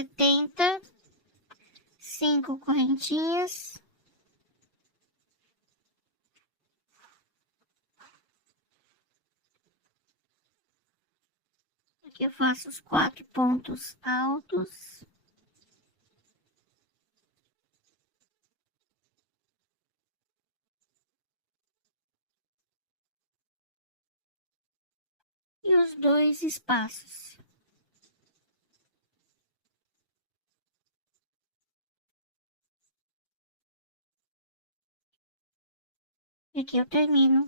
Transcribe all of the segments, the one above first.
70, 5 correntinhas. Aqui eu faço os 4 pontos altos. E os 2 espaços. E aqui eu termino.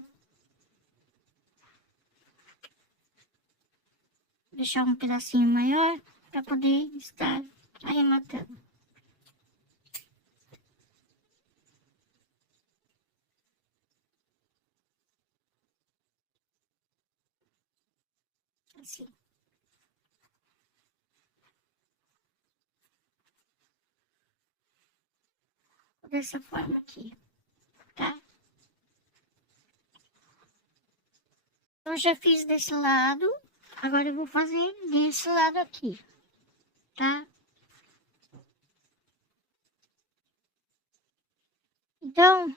Vou deixar um pedacinho maior para poder estar arrematando. Assim. Dessa forma aqui, tá? Eu já fiz desse lado, agora eu vou fazer desse lado aqui, tá? Então,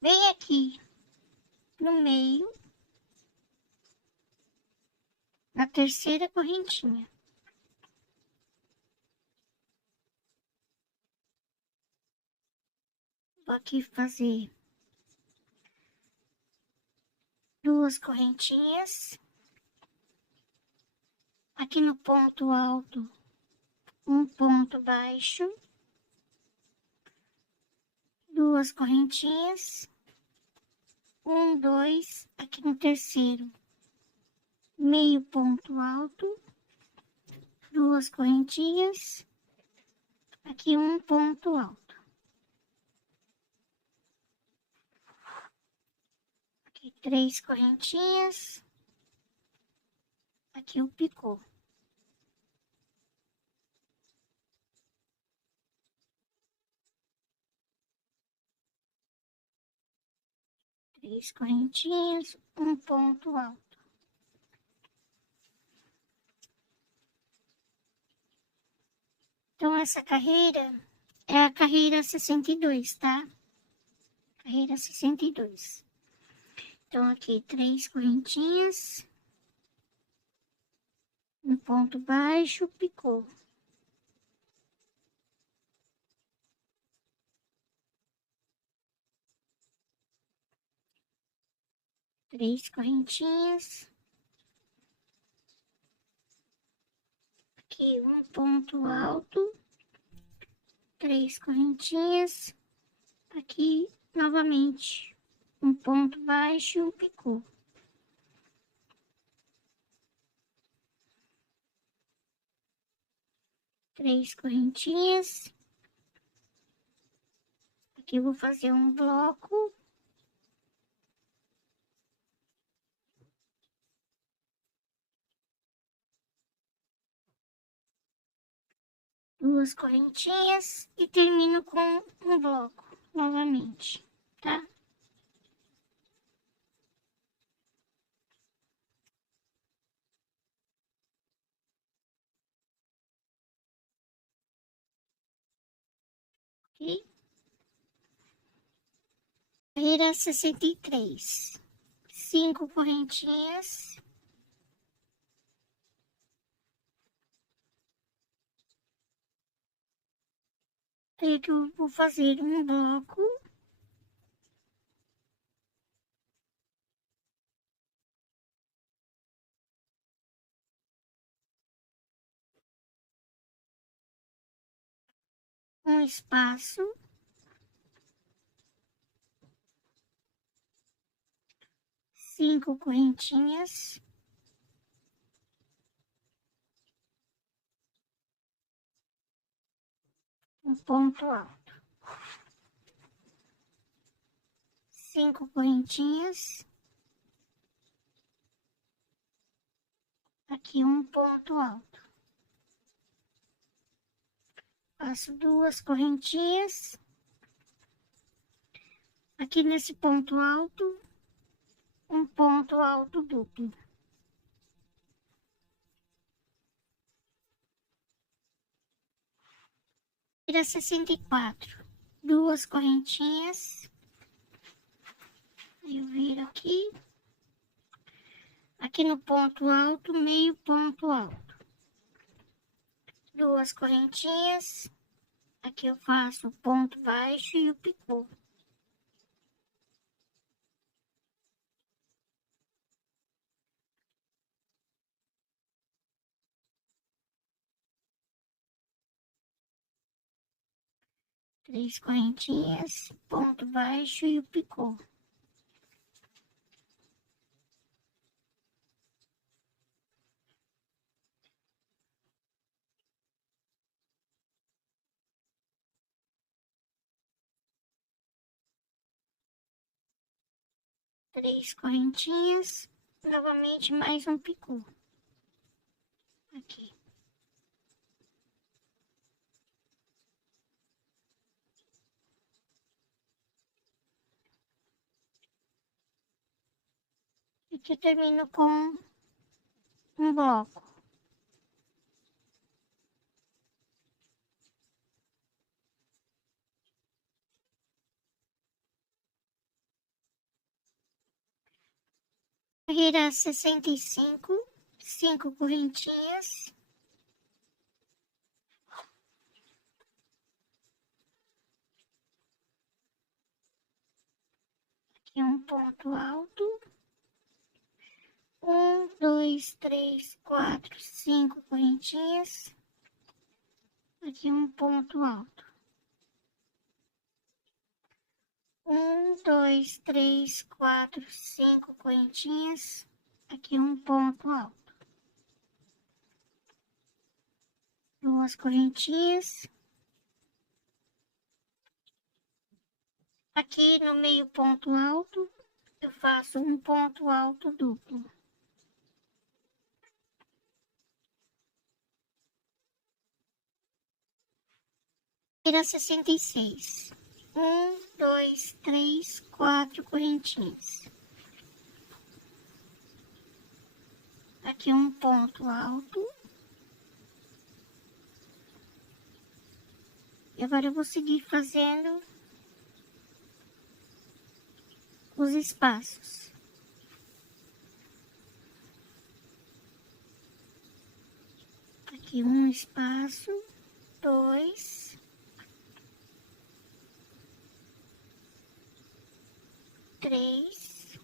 vem aqui no meio, na terceira correntinha. Vou aqui fazer 2 correntinhas. Aqui no ponto alto, um ponto baixo. 2 correntinhas. 1, 2, aqui no terceiro, meio ponto alto. 2 correntinhas. Aqui um ponto alto. Aqui 3 correntinhas. Aqui o picô. Três correntinhas, um ponto alto. Então, essa carreira é a carreira 62, tá? Carreira 62. Então, aqui 3 correntinhas, um ponto baixo, picô. Três correntinhas. Aqui um ponto alto. 3 correntinhas. Aqui, novamente, um ponto baixo e um picô. Três correntinhas. Aqui eu vou fazer um bloco. Duas correntinhas e termino com um bloco novamente, tá? Ok? Carreira 63. 5 correntinhas. Aí que eu vou fazer um bloco. Um espaço. 5 correntinhas. Um ponto alto. 5 correntinhas. Aqui um ponto alto. Faço 2 correntinhas. Aqui nesse ponto alto, um ponto alto duplo. Tira 64. Duas correntinhas. Eu viro aqui. Aqui no ponto alto, meio ponto alto. Duas correntinhas. Aqui eu faço o ponto baixo e o picô. Três correntinhas, ponto baixo e o picô. Três correntinhas, novamente mais um picô. Aqui. Aqui eu termino com um bloco. Carreira 65, 5 correntinhas. Aqui um ponto alto. 1, 2, 3, 4, 5 correntinhas. Aqui um ponto alto. 1, 2, 3, 4, 5 correntinhas. Aqui um ponto alto. Duas correntinhas. Aqui no meio ponto alto, eu faço um ponto alto duplo. Tira 66. 1, 2, 3, 4 correntinhas. Aqui um ponto alto. E agora eu vou seguir fazendo os espaços. Aqui um espaço, dois, três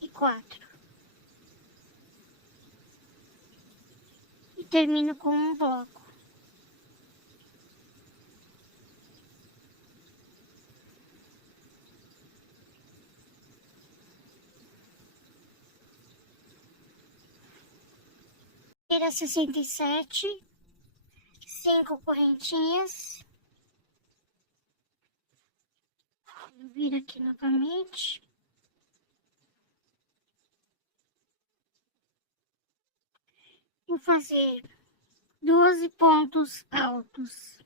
e quatro. E termino com um bloco. Tira 67, 5 correntinhas. Vira aqui novamente. Vou fazer 12 pontos altos.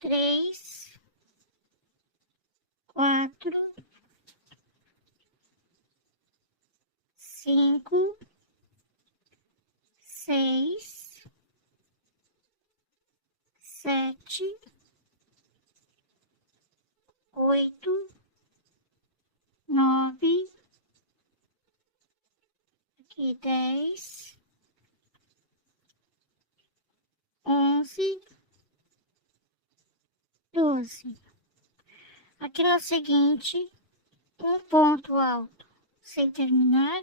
3, 4, 5, 6, 7, 8, 9, aqui 10, 11, 12. Aqui no seguinte, um ponto alto sem terminar.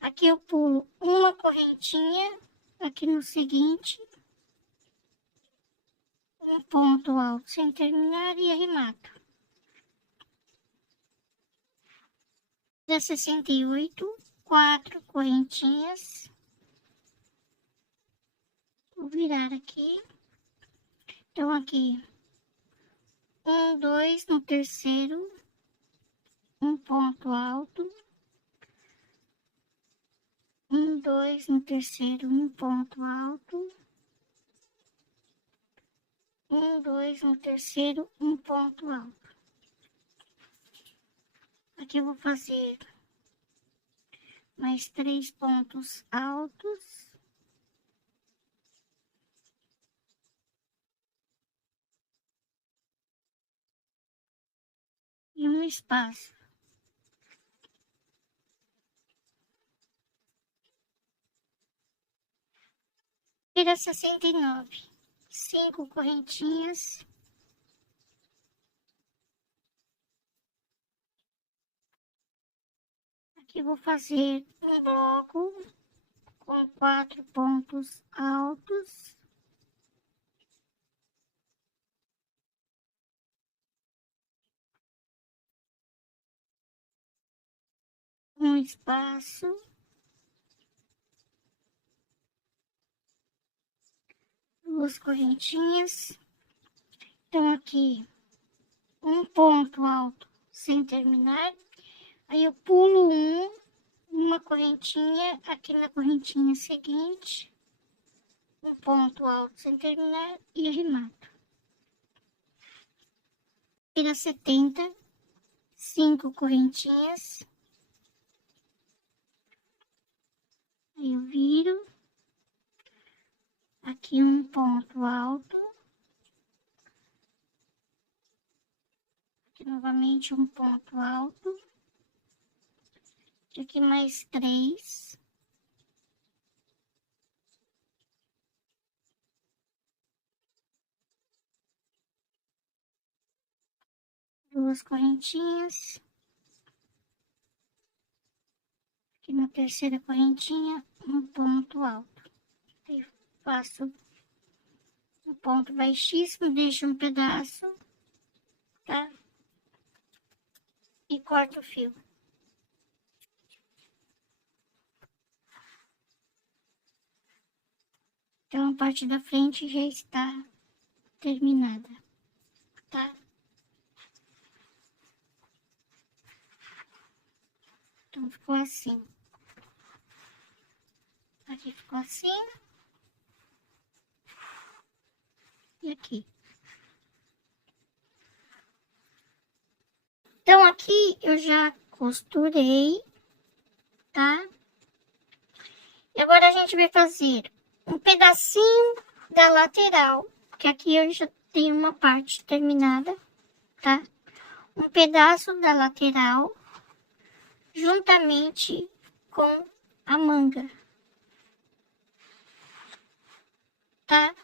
Aqui eu pulo uma correntinha, aqui no seguinte, um ponto alto sem terminar e arremato. Da 68, 4 correntinhas. Vou virar aqui. Então aqui, 1, 2 no terceiro, um ponto alto. 1, 2 no terceiro, um ponto alto. 1, 2 no terceiro, um ponto alto. Aqui eu vou fazer mais 3 pontos altos. E um espaço. Tira 69. 5 correntinhas. Aqui vou fazer um bloco com 4 pontos altos. Um espaço. Duas correntinhas. Então, aqui, um ponto alto sem terminar. Aí eu pulo uma correntinha aqui na correntinha seguinte. Um ponto alto sem terminar e arremato. Tira 70, 5 correntinhas. Aí eu viro. Aqui um ponto alto. Aqui novamente um ponto alto. Aqui mais 3. Duas correntinhas. Aqui na terceira correntinha, um ponto alto. Aí faço um ponto baixíssimo, deixo um pedaço, tá? E corto o fio. Então, a parte da frente já está terminada, tá? Então, ficou assim. Aqui ficou assim. E aqui. Então, aqui eu já costurei, tá? E agora a gente vai fazer um pedacinho da lateral, que aqui eu já tenho uma parte terminada, tá? Um pedaço da lateral, juntamente com a manga, tá?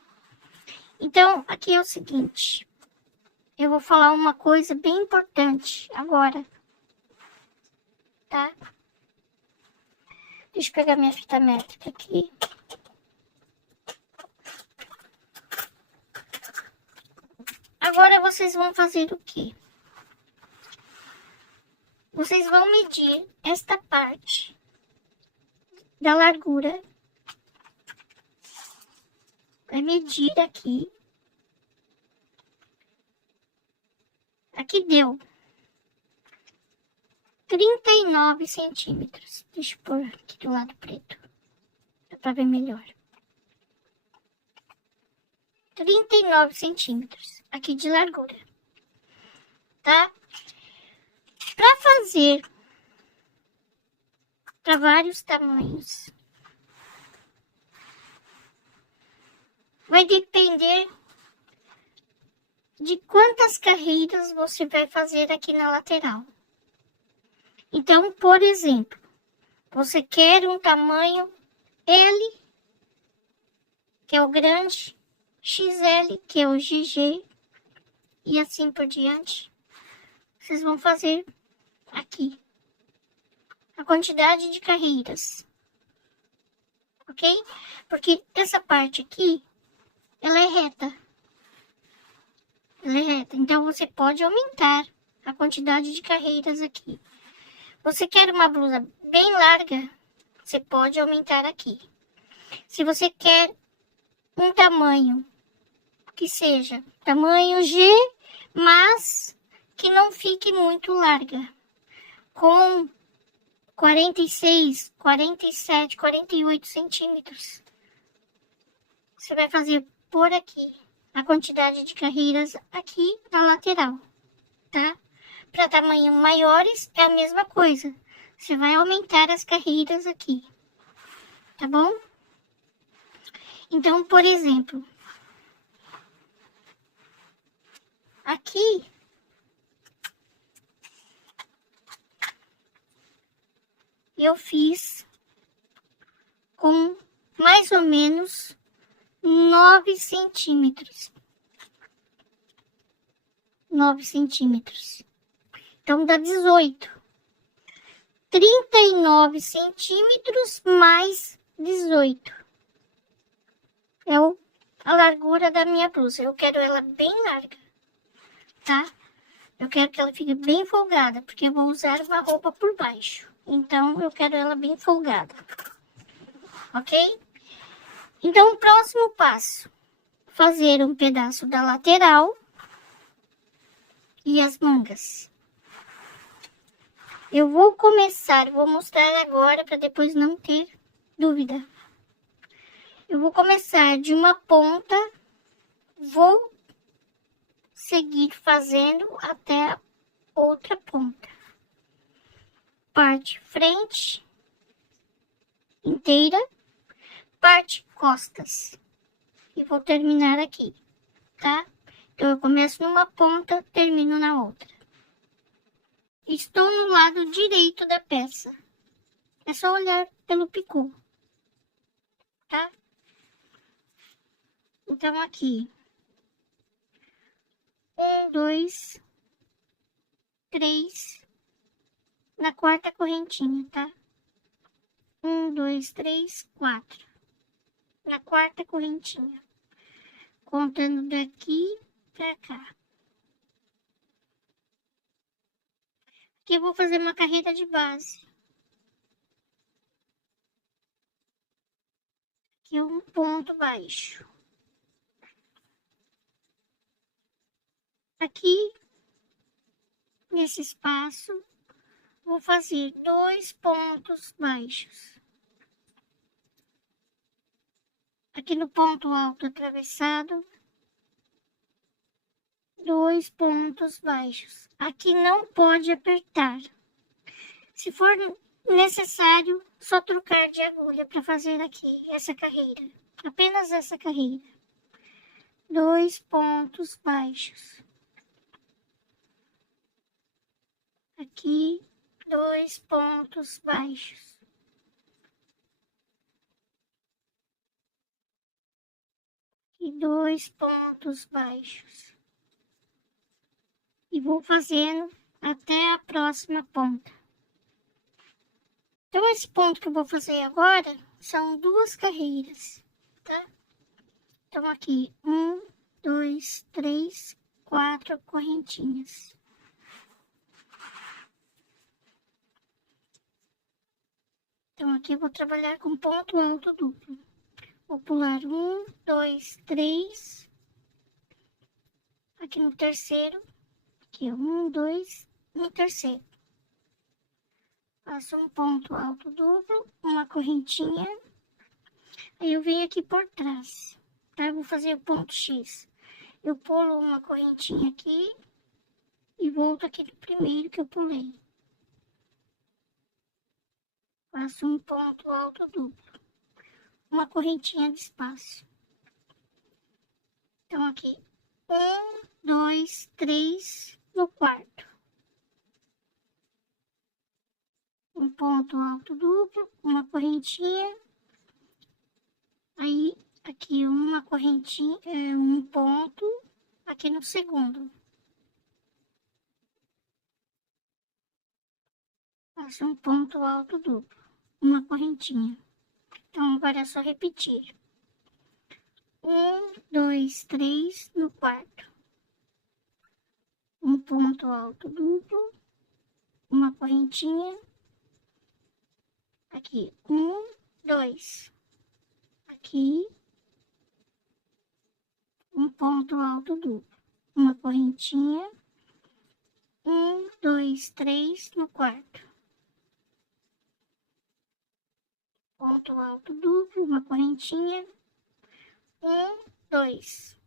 Então, aqui é o seguinte, eu vou falar uma coisa bem importante agora, tá? Deixa eu pegar minha fita métrica aqui. Agora vocês vão fazer o quê? Vocês vão medir esta parte da largura. Vai medir aqui. Aqui deu 39 centímetros. Deixa eu pôr aqui do lado preto. Dá pra ver melhor. 39 centímetros aqui de largura. Tá? Pra fazer para vários tamanhos, vai depender de quantas carreiras você vai fazer aqui na lateral. Então, por exemplo, você quer um tamanho L, que é o grande, XL, que é o GG, e assim por diante. Vocês vão fazer aqui a quantidade de carreiras, ok? Porque essa parte aqui, ela é reta. Ela é reta, então você pode aumentar a quantidade de carreiras aqui. Você quer uma blusa bem larga, você pode aumentar aqui. Se você quer um tamanho que seja tamanho G, mas que não fique muito larga, com 46, 47, 48 centímetros, você vai fazer por aqui a quantidade de carreiras aqui na lateral, tá? Para tamanhos maiores é a mesma coisa. Você vai aumentar as carreiras aqui, tá bom? Então, por exemplo, aqui eu fiz com mais ou menos 9 centímetros. 9 centímetros. Então, dá 18. 39 centímetros mais 18. É a largura da minha blusa. Eu quero ela bem larga, tá? Eu quero que ela fique bem folgada, porque eu vou usar uma roupa por baixo. Então, eu quero ela bem folgada. Ok? Então, o próximo passo. Fazer um pedaço da lateral e as mangas. Eu vou começar, vou mostrar agora para depois não ter dúvida. Eu vou começar de uma ponta, vou seguir fazendo até a outra ponta. Parte frente inteira, parte costas. E vou terminar aqui, tá? Então, eu começo numa ponta, termino na outra. Estou no lado direito da peça. É só olhar pelo picô, tá? Então, aqui. 1, 2, 3. Na quarta correntinha, tá? 1, 2, 3, 4. Na quarta correntinha. Contando daqui pra cá. Aqui eu vou fazer uma carreira de base. Aqui é um ponto baixo. Aqui, nesse espaço, vou fazer 2 pontos baixos. Aqui no ponto alto atravessado, 2 pontos baixos. Aqui não pode apertar. Se for necessário, só trocar de agulha para fazer aqui essa carreira. Apenas essa carreira. 2 pontos baixos. Aqui, 2 pontos baixos. E 2 pontos baixos. E vou fazendo até a próxima ponta. Então, esse ponto que eu vou fazer agora são 2 carreiras, tá? Então, aqui, 1, 2, 3, 4 correntinhas. Então, aqui eu vou trabalhar com ponto alto duplo. Vou pular 1, 2, 3. Aqui no terceiro. Aqui, 1, 2, no terceiro. Faço um ponto alto duplo, uma correntinha. Aí eu venho aqui por trás, tá? Eu vou fazer o ponto X. Eu pulo uma correntinha aqui e volto aqui no primeiro que eu pulei. Faço um ponto alto duplo, uma correntinha de espaço. Então, aqui, 1, 2, 3, no quarto. Um ponto alto duplo, uma correntinha. Aí, aqui, uma correntinha, um ponto, aqui no segundo. Faço um ponto alto duplo, uma correntinha. Então, agora é só repetir. 1, 2, 3 no quarto. Um ponto alto duplo, uma correntinha. Aqui, 1, 2. Aqui, um ponto alto duplo, uma correntinha. 1, 2, 3 no quarto. Ponto alto duplo, uma correntinha. 1, 2.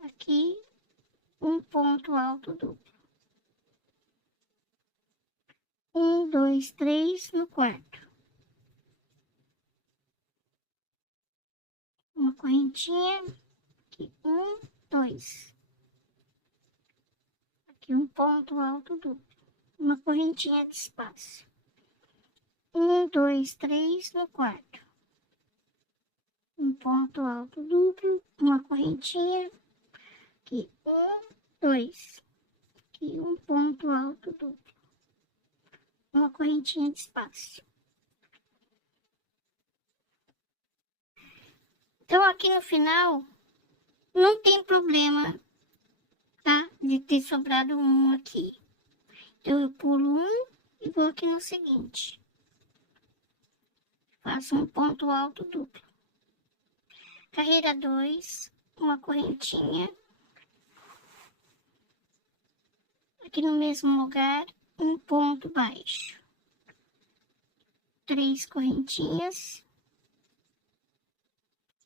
Aqui, um ponto alto duplo. 1, 2, 2, 3 no quarto. Uma correntinha, aqui 1, 2. Aqui um ponto alto duplo. Uma correntinha de espaço. 1, 2, 3 no quarto. Um ponto alto duplo, uma correntinha, aqui 1, 2. Aqui um ponto alto duplo. Uma correntinha de espaço. Então, aqui no final, não tem problema, tá? De ter sobrado um aqui. Então, eu pulo um e vou aqui no seguinte. Faço um ponto alto duplo. Carreira 2, uma correntinha. Aqui no mesmo lugar, um ponto baixo. 3 correntinhas.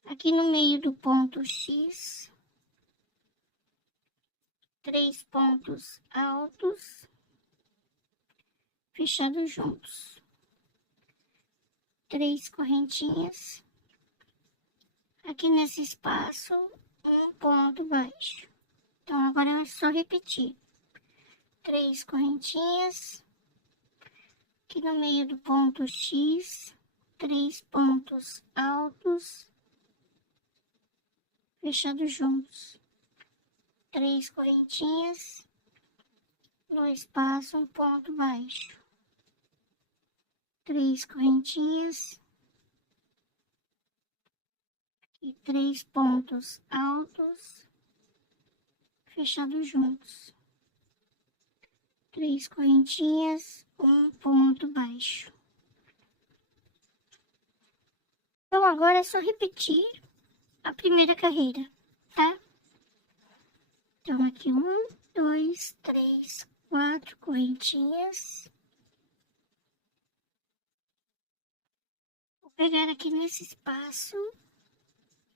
Aqui no meio do ponto X, 3 pontos altos, fechados juntos. 3 correntinhas. Aqui nesse espaço, um ponto baixo. Então, agora é só repetir. 3 correntinhas. Aqui no meio do ponto X, 3 pontos altos, fechados juntos. 3 correntinhas. No espaço, um ponto baixo. 3 correntinhas. E 3 pontos altos, fechados juntos. 3 correntinhas, um ponto baixo. Então, agora é só repetir a primeira carreira, tá? Então, aqui 1, 2, 3, 4 correntinhas. Vou pegar aqui nesse espaço,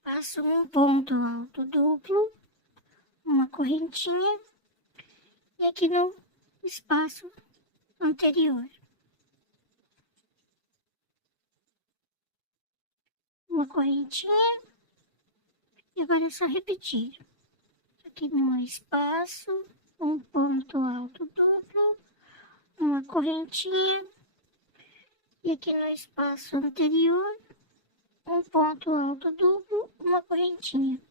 faço um ponto alto duplo, uma correntinha, e aqui no espaço anterior, uma correntinha, e agora é só repetir. Aqui no espaço, um ponto alto duplo, uma correntinha, e aqui no espaço anterior, um ponto alto duplo, uma correntinha.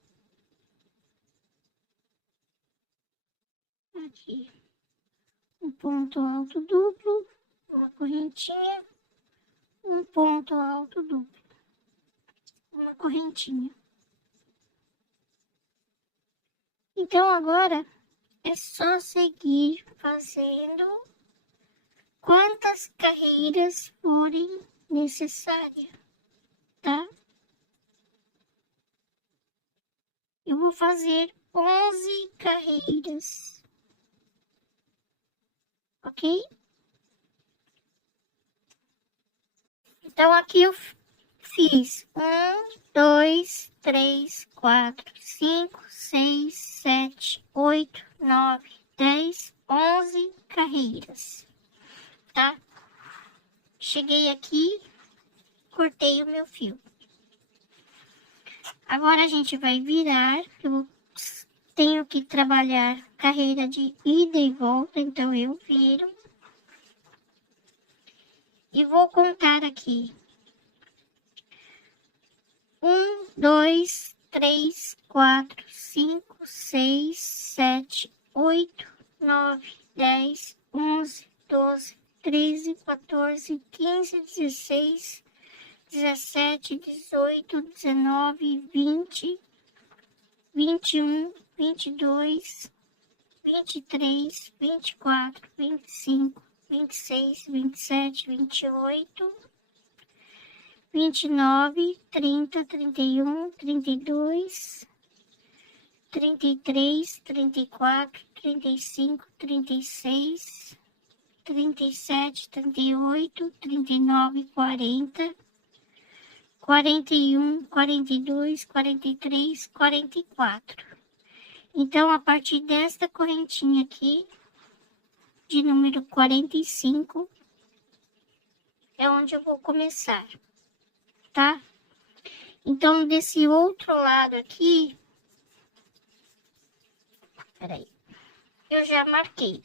Aqui, um ponto alto duplo, uma correntinha, um ponto alto duplo, uma correntinha. Então, agora é só seguir fazendo quantas carreiras forem necessárias, tá? Eu vou fazer 11 carreiras, ok? Então, aqui eu fiz 1, 2, 3, 4, 5, 6, 7, 8, 9, 10, 11 carreiras, tá? Cheguei aqui, cortei o meu fio. Agora a gente vai virar, eu tenho que trabalhar carreira de ida e volta, então eu viro. E vou contar aqui. 1, 2, 3, 4, 5, 6, 7, 8, 9, 10, 11, 12, 13, 14, 15, 16, 17, 18, 19, 20, 21, 22, 23, 24, 25, 26, 27, 28, 29, 30, 31, 32, 33, 34, 35, 36, 37, 38, 39, 40, 41, 42, 43, 44. Então, a partir desta correntinha aqui, de número 45, é onde eu vou começar, tá? Então, desse outro lado aqui, peraí, eu já marquei,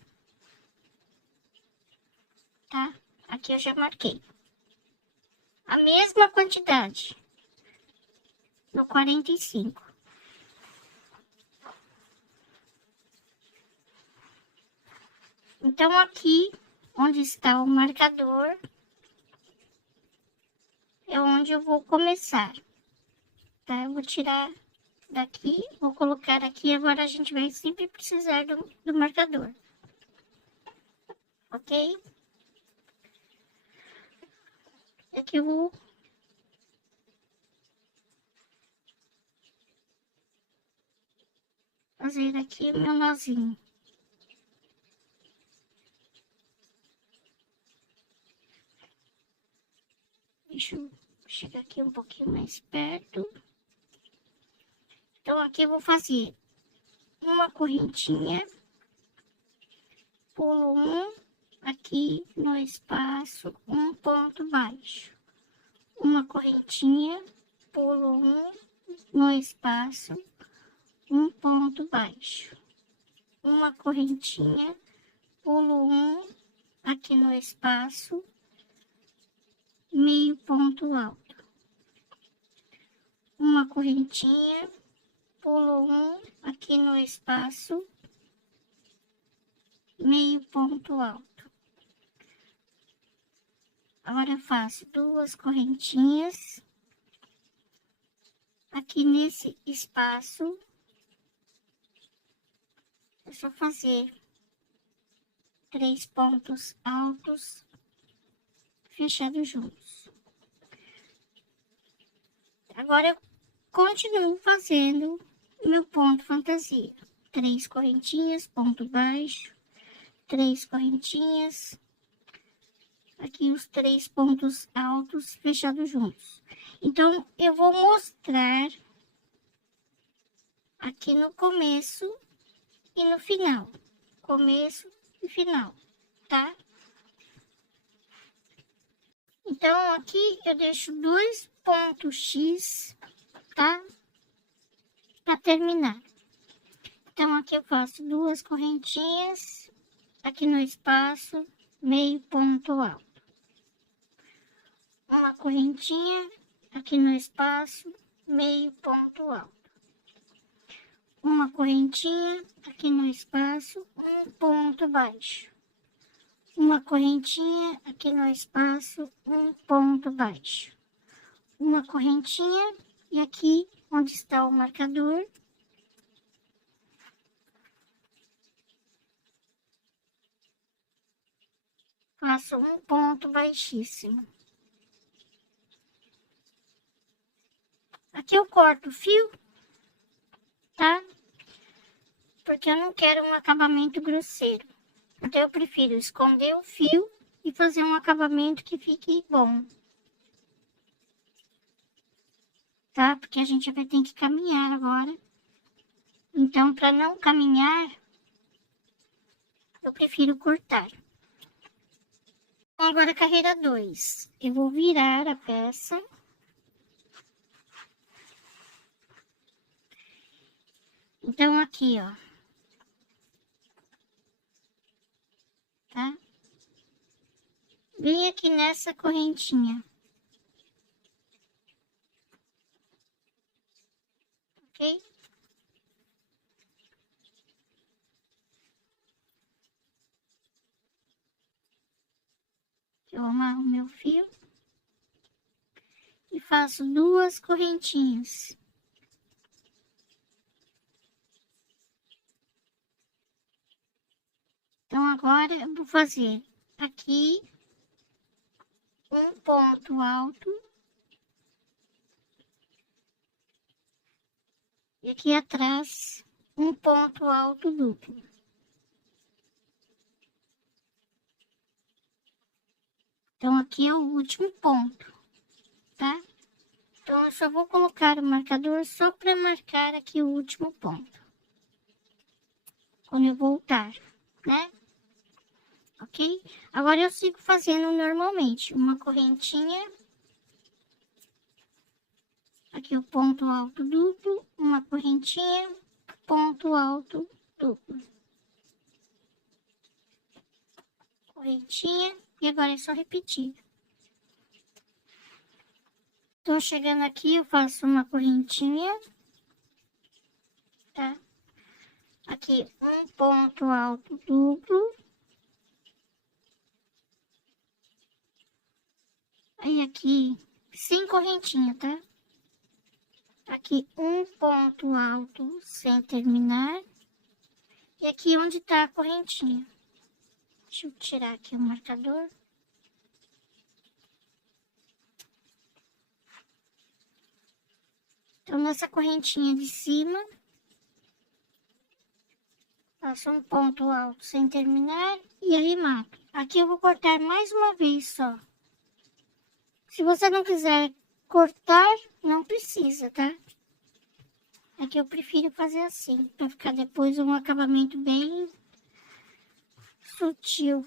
tá? Aqui eu já marquei. A mesma quantidade, no 45. Então, aqui, onde está o marcador, é onde eu vou começar, tá? Eu vou tirar daqui, vou colocar aqui, agora a gente vai sempre precisar do marcador, ok? Aqui eu vou fazer aqui meu nozinho. Deixa eu chegar aqui um pouquinho mais perto. Então, aqui eu vou fazer uma correntinha, pulo um, aqui no espaço, um ponto baixo. Uma correntinha, pulo um, no espaço, um ponto baixo. Uma correntinha, pulo um, aqui no espaço, meio ponto alto. Uma correntinha, pulo um, aqui no espaço, meio ponto alto. Agora eu faço duas correntinhas aqui nesse espaço. É só fazer 3 pontos altos fechados juntos. Agora eu continuo fazendo meu ponto fantasia. 3 correntinhas, ponto baixo, 3 correntinhas, aqui os 3 pontos altos fechados juntos. Então, eu vou mostrar aqui no começo e no final. Começo e final, tá? Então, aqui eu deixo 2 pontos X, tá? Para terminar. Então, aqui eu faço 2 correntinhas, aqui no espaço, meio ponto alto. Uma correntinha, aqui no espaço, meio ponto alto. Uma correntinha, aqui no espaço, um ponto baixo. Uma correntinha, aqui no espaço, um ponto baixo. Uma correntinha, e aqui onde está o marcador, faço um ponto baixíssimo. Aqui eu corto o fio, tá? Porque eu não quero um acabamento grosseiro. Então eu prefiro esconder o fio e fazer um acabamento que fique bom. Tá? Porque a gente vai ter que caminhar agora. Então, para não caminhar, eu prefiro cortar. Agora, carreira 2. Eu vou virar a peça. Então, aqui, ó. Tá? Bem aqui nessa correntinha. Ok? Eu amarro meu fio. E faço 2 correntinhas. Então, agora eu vou fazer aqui um ponto alto. E aqui atrás, um ponto alto duplo. Então, aqui é o último ponto, tá? Então, eu só vou colocar o marcador só para marcar aqui o último ponto. Quando eu voltar, né? Ok? ok? Agora eu sigo fazendo normalmente, uma correntinha, aqui o ponto alto duplo, uma correntinha, ponto alto duplo, correntinha, e agora é só repetir. Tô chegando aqui, eu faço uma correntinha, tá? Aqui um ponto alto duplo. Aí aqui, sem correntinha, tá? Aqui um ponto alto sem terminar. E aqui onde tá a correntinha. Deixa eu tirar aqui o marcador. Então, nessa correntinha de cima, faço um ponto alto sem terminar e arremato. Aqui eu vou cortar mais uma vez só. Se você não quiser cortar, não precisa, tá? Aqui eu prefiro fazer assim, para ficar depois um acabamento bem sutil.